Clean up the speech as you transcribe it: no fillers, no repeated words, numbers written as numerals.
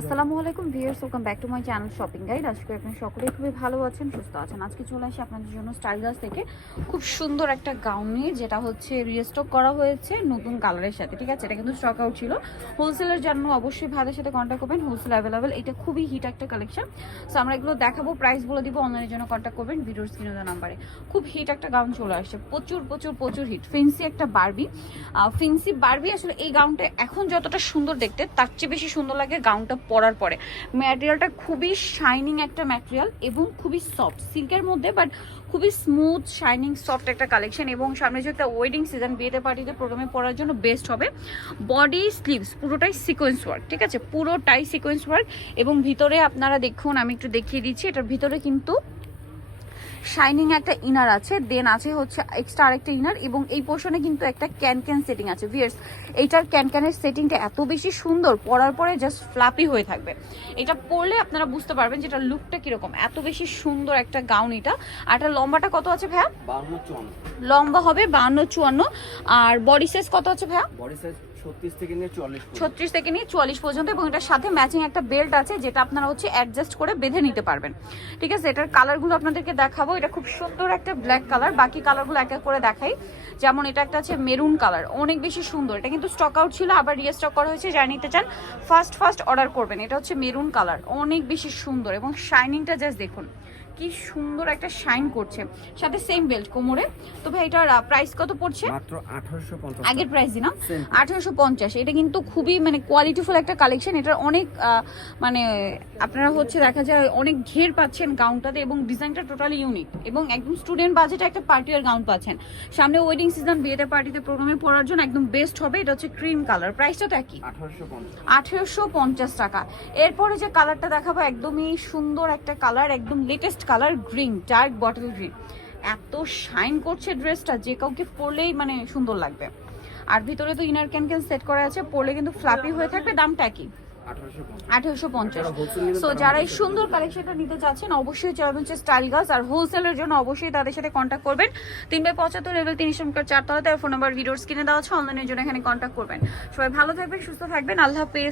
আসসালামু আলাইকুম viewers, welcome back to my channel shopping guide. আশা করি আপনি সকলেই খুবই ভালো আছেন, সুস্থ আছেন। আজকে চলে আসি আপনাদের জন্য স্টাইল গার্লস থেকে খুব সুন্দর একটা গাউন নিয়ে, যেটা হচ্ছে রিস্টক করা হয়েছে নতুন কালারের সাথে। ঠিক আছে, এটা কিন্তু স্টক আউট ছিল। হোলসেলের জন্য অবশ্যই ভাইদের সাথে কন্ট্যাক্ট করবেন, হোলসেল অ্যাভেলেবেল। এটা খুবই হিট একটা কালেকশন। সো আমরা এগুলো দেখাবো, প্রাইস বলে দিব। অনলাইনের জন্য কন্ট্যাক্ট করবেন ভিডিওর স্ক্রিনে দেওয়া নাম্বারে। খুব হিট একটা গাউন চলে আসছে, প্রচুর প্রচুর প্রচুর হিট। ফেন্সি একটা বারবি, ফেন্সি বারবি। আসলে এই গাউনটা এখন যতটা সুন্দর দেখতে, তার চেয়ে বেশি সুন্দর লাগে গাউনটা পরার পরে। ম্যাটেরিয়ালটা খুবই শাইনিং একটা ম্যাটেরিয়াল এবং খুবই সফট সিল্কের মধ্যে, বাট খুবই স্মুথ শাইনিং সফট একটা কালেকশন। এবং সামনে যে একটা ওয়েডিং সিজন, বিয়েতে পার্টিতে প্রোগ্রামে পরার জন্য বেস্ট হবে। বডি স্লিভস পুরোটাই সিকোয়েন্স ওয়ার্ক, ঠিক আছে, পুরোটাই সিকোয়েন্স ওয়ার্ক। এবং ভিতরে আপনারা দেখুন, আমি একটু দেখিয়ে দিচ্ছি, এটার ভিতরে কিন্তু শাইনিং একটা ইনার আছে, দেন আছে হচ্ছে এক্সট্রা আরেকটা ইনার, এবং এই পোর্শনে কিন্তু একটা ক্যান সেটিং আছে। ভিউয়ার্স, এইটার ক্যানের সেটিংটা এত বেশি সুন্দর, পরার পরে জাস্ট ফ্লাপি হয়ে থাকবে। এটা পরলে আপনারা বুঝতে পারবেন যে এটা লুকটা কিরকম। এত বেশি সুন্দর একটা গাউন এটা। আর এটা লম্বাটা কত আছে ভাইয়া? 52-54 লম্বা হবে 52-54। আর বডি সাইজ কত আছে ভাইয়া? বডি সাইজ 36 থেকে নিয়ে 44 36 থেকে নিয়ে 44 পর্যন্ত। এবং এটার সাথে ম্যাচিং একটা বেল্ট আছে, যেটা আপনারা হচ্ছে অ্যাডজাস্ট করে বেঁধে নিতে পারবেন। ঠিক আছে, এটার কালারগুলো আপনাদেরকে দেখাবো। এটা খুব সুন্দর একটা ব্ল্যাক কালার, বাকি কালারগুলো এক এক করে দেখাই। যেমন এটা একটা আছে মেরুন কালার, অনেক বেশি সুন্দর। এটা কিন্তু স্টক আউট ছিল, আবার রিস্টক করা হয়েছে। যারা নিতে চান ফার্স্ট অর্ডার করবেন। এটা হচ্ছে মেরুন কালার, অনেক বেশি সুন্দর। এবং শাইনিংটা জাস্ট দেখুন, কি সুন্দর একটা শাইন করছে। সাথে সেম বেল্ট কোমরে। তো ভাই এটার প্রাইস কত পড়ছে? মাত্র 1850। আগের প্রাইস দিন 1850। এটা কিন্তু খুবই মানে কোয়ালিটিফুল একটা কালেকশন। এটার অনেক মানে আপনারা হচ্ছে দেখা যায় অনেক ঘের পাচ্ছেন গাউনটাতে, এবং ডিজাইনটা টোটালি ইউনিক। এবং একদম স্টুডেন্ট বাজেটে একটা পার্টিয়ার গাউন পাচ্ছেন। সামনে ওয়েডিং সিজন, বিয়েতে পার্টিতে প্রোগ্রামে পরার জন্য একদম বেস্ট হবে। এটা হচ্ছে ক্রিম কালার, প্রাইসটা তো একই 1850 টাকা। এরপরে যে কালারটা দেখাবো, একদমই সুন্দর একটা কালার, একদম latest colour, green, dark bottle green. এত শাইন করছে ড্রেসটা, যে কাউকে পরলেই মানে সুন্দর লাগবে। আর ভিতরে তো ইনার ক্যান সেট করা আছে, পরলে কিন্তু ফ্লাপি হয়ে থাকবে। দামটা কি? 1850। সো যারা এই সুন্দর কালেকশনটা নিতে চাচ্ছেন, অবশ্যই চলবেন হচ্ছে স্টাইল গার্লস। আর হোলসেলের জন্য অবশ্যই তাদের সাথে কন্ট্যাক্ট করবেন। 3/75 লেভেল 3 4 তলাতে ফোন নাম্বার ভিডিওর স্ক্রিনে দেওয়া আছে। অনলাইনের জন্য এখানে কন্ট্যাক্ট করবেন। সবাই ভালো থাকবেন, সুস্থ থাকবেন। আল্লাহ হাফেজ।